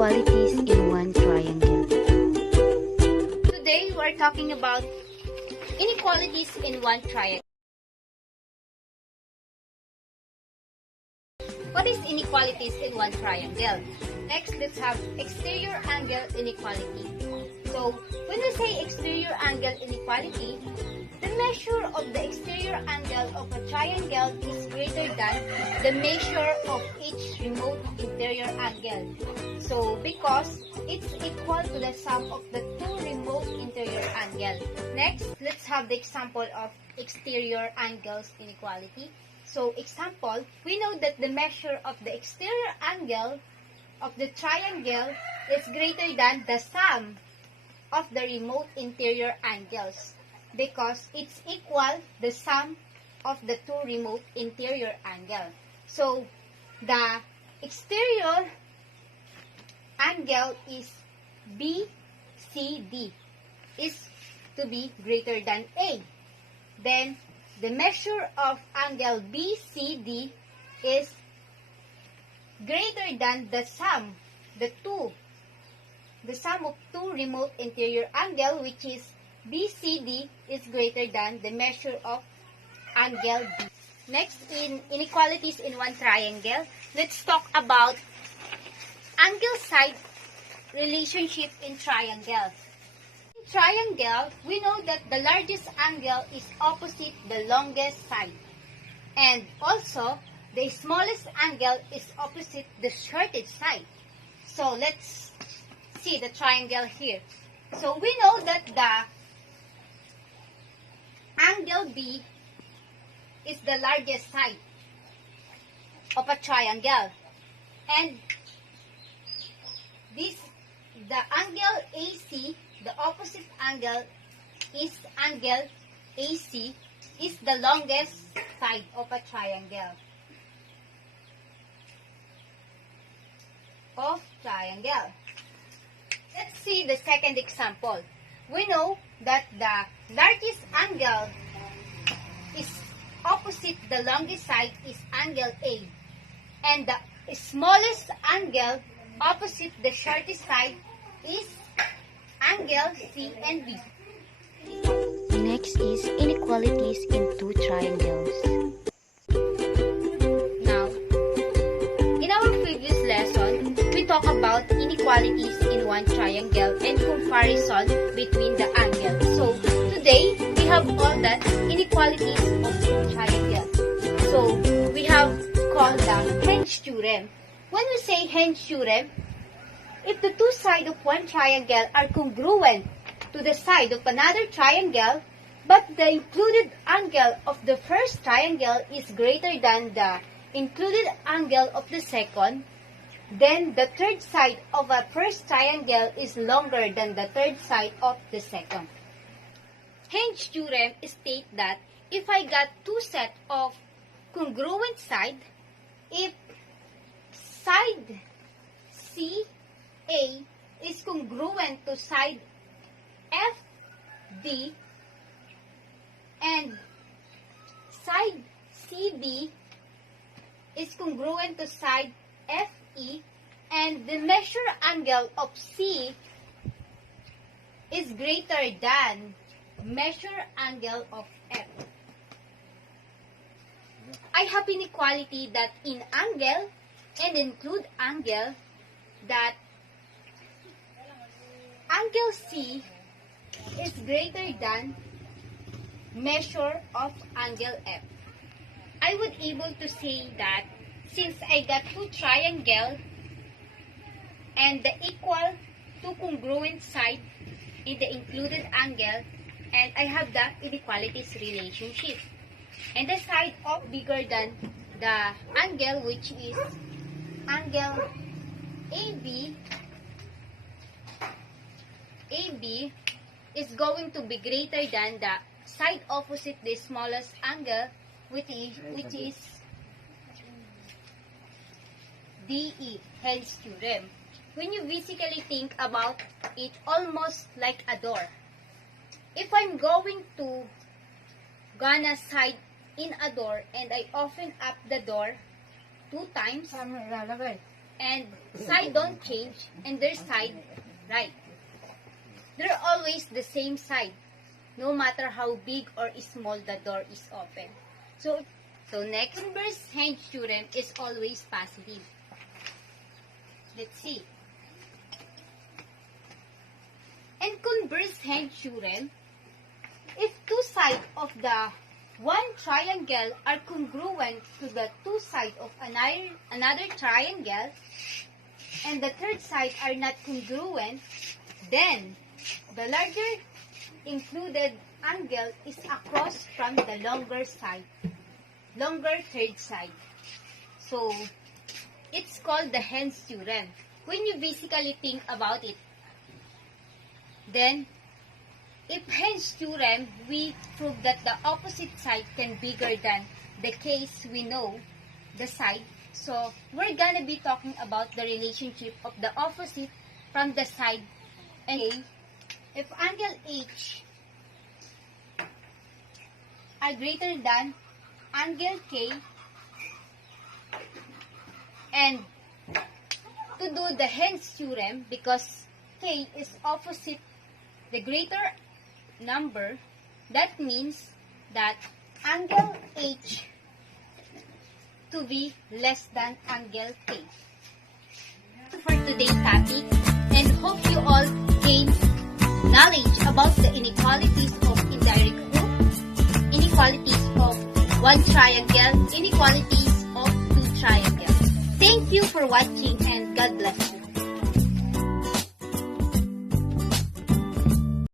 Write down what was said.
Inequalities in one triangle. Today, we're talking about inequalities in one triangle. What is inequalities in one triangle? Next, let's have exterior angle inequality. So, when we say exterior angle inequality, the measure of the exterior angle of a triangle is greater than the measure of each remote interior angle. So, because it's equal to the sum of the two remote interior angles. Next, let's have the example of exterior angles inequality. So, example, we know that the measure of the exterior angle of the triangle is greater than the sum of the remote interior angles because it's equal the sum of the two remote interior angles. So, the exterior angle is BCD is to be greater than A. Then, the measure of angle BCD is greater than the sum of two remote interior angle, which is BCD is greater than the measure of angle B. Next, in inequalities in one triangle, let's talk about angle-side relationship in triangle. In triangle, we know that the largest angle is opposite the longest side. And also, the smallest angle is opposite the shortest side. So, let's see the triangle here. So, we know that the angle B is the largest side of a triangle. And the angle AC, the opposite angle is angle AC, is the longest side of a triangle. Let's see the second example. We know that the largest angle is opposite the longest side is angle A. And the smallest angle opposite the shortest side is angle C and B. Next is inequalities in two triangles. Now, in our previous lesson, we talked about inequalities in one triangle and comparison between the angles. So, today, we have all that inequalities of two triangles. So, we have called the Hen's Theorem. When we say Hen's Theorem, if the two sides of one triangle are congruent to the side of another triangle, but the included angle of the first triangle is greater than the included angle of the second, then the third side of a first triangle is longer than the third side of the second. Hen's theorem states that if I got two sets of congruent sides, if side CA is congruent to side FD and side CB is congruent to side FE and the measure angle of C is greater than measure angle of F. I have inequality that in angle and include angle that angle C is greater than measure of angle F. I would able to say that since I got two triangles and the equal two congruent side in the included angle, and I have the inequalities relationship. And the side of bigger than the angle, which is angle AB is going to be greater than the side opposite the smallest angle, which is DE, Hen's theorem. When you basically think about it, almost like a door. If I'm going to gonna side in a door and I open up the door 2 times, and side don't change, and their side right. They're always the same side, no matter how big or small the door is open. So next, converse hand theorem is always positive. Let's see. And converse hand theorem, if two sides of the one triangle are congruent to the two sides of another triangle, and the third side are not congruent, then the larger included angle is across from the longer third side. So, it's called the Hen's theorem. When you basically think about it, then, if Hen's theorem, we prove that the opposite side can be bigger than the case we know the side. So, we're gonna be talking about the relationship of the opposite from the side. And if angle H are greater than angle K, and to do the Hen's theorem, because K is opposite the greater number, that means that angle H to be less than angle K. For today's topic, and hope you all gain knowledge about the inequalities of indirect group, inequalities of one triangle, inequalities of two triangles. Thank you for watching, and God bless you.